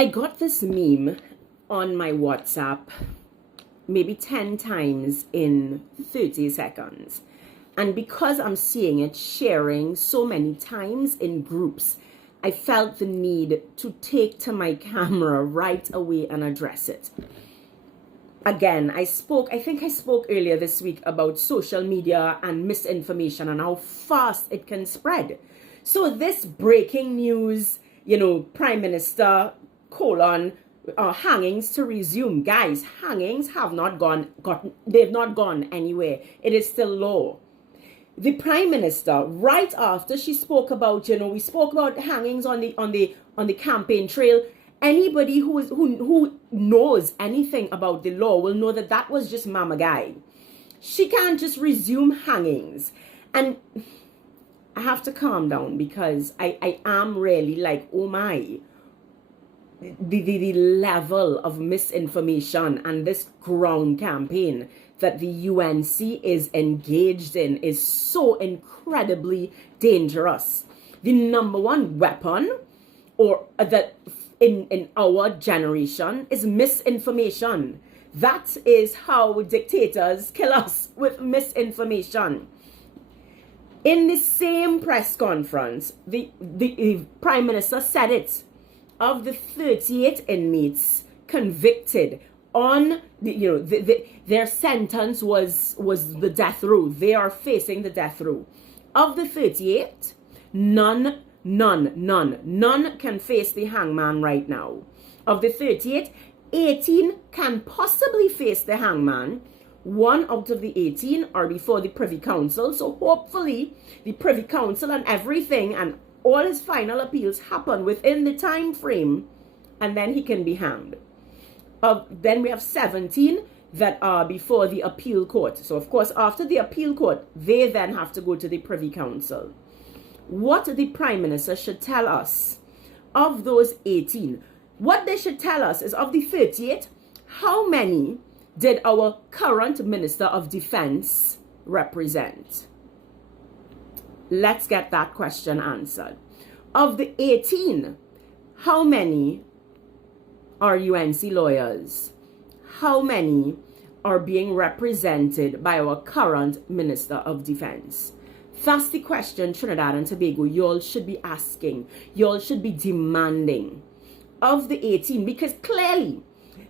I got this meme on my WhatsApp maybe 10 times in 30 seconds. And because I'm seeing it sharing so many times in groups, I felt the need to take to my camera right away and address it. Again, I think I spoke earlier this week about social media and misinformation and how fast it can spread. So this breaking news, Prime Minister, hangings to resume. Guys, hangings have not they've not gone anywhere. It is still law. The Prime Minister, right after she spoke about, we spoke about hangings on the campaign trail. Anybody who knows anything about the law will know that was just Mama Guy. She can't just resume hangings. And I have to calm down because I am really like, oh my, the level of misinformation and this ground campaign that the UNC is engaged in is so incredibly dangerous. The number one weapon that in our generation is misinformation. That is how dictators kill us, with misinformation. In the same press conference, the Prime Minister said it. Of the 38 inmates convicted on their sentence was the death row. They are facing the death row. Of the 38, none can face the hangman right now. Of the 38, 18 can possibly face the hangman. 1 out of the 18 are before the Privy Council. So hopefully the Privy Council and everything and all his final appeals happen within the time frame, and then he can be hanged. Then we have 17 that are before the appeal court. So of course, after the appeal court, they then have to go to the Privy Council. What the Prime Minister should tell us of those 18, what they should tell us is of the 38, how many did our current Minister of Defense represent? Let's get that question answered. Of the 18, how many are UNC lawyers? How many are being represented by our current Minister of Defense? That's the question, Trinidad and Tobago, y'all should be asking. Y'all should be demanding of the 18, because clearly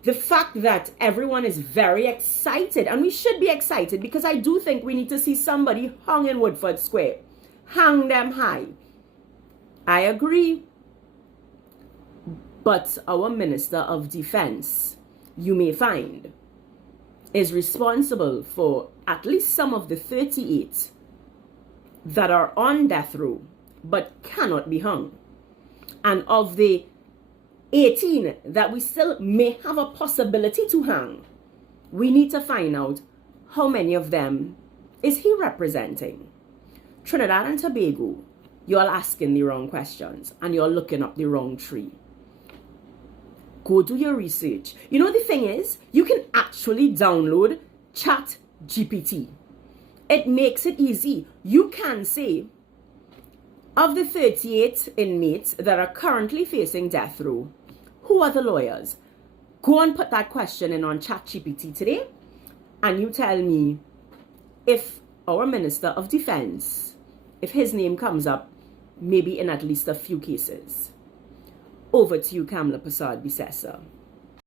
the fact that everyone is very excited, and we should be excited, because I do think we need to see somebody hung in Woodford Square. Hang them high. I agree. But our Minister of Defense, you may find, is responsible for at least some of the 38 that are on death row but cannot be hung. And of the 18 that we still may have a possibility to hang, we need to find out how many of them is he representing. Trinidad and Tobago, you're asking the wrong questions and you're looking up the wrong tree. Go do your research. The thing is, you can actually download ChatGPT. It makes it easy. You can say, of the 38 inmates that are currently facing death row, who are the lawyers? Go and put that question in on ChatGPT today, and you tell me if our Minister of Defense, if his name comes up, maybe in at least a few cases. Over to you, Kamla Prasad Bisessa.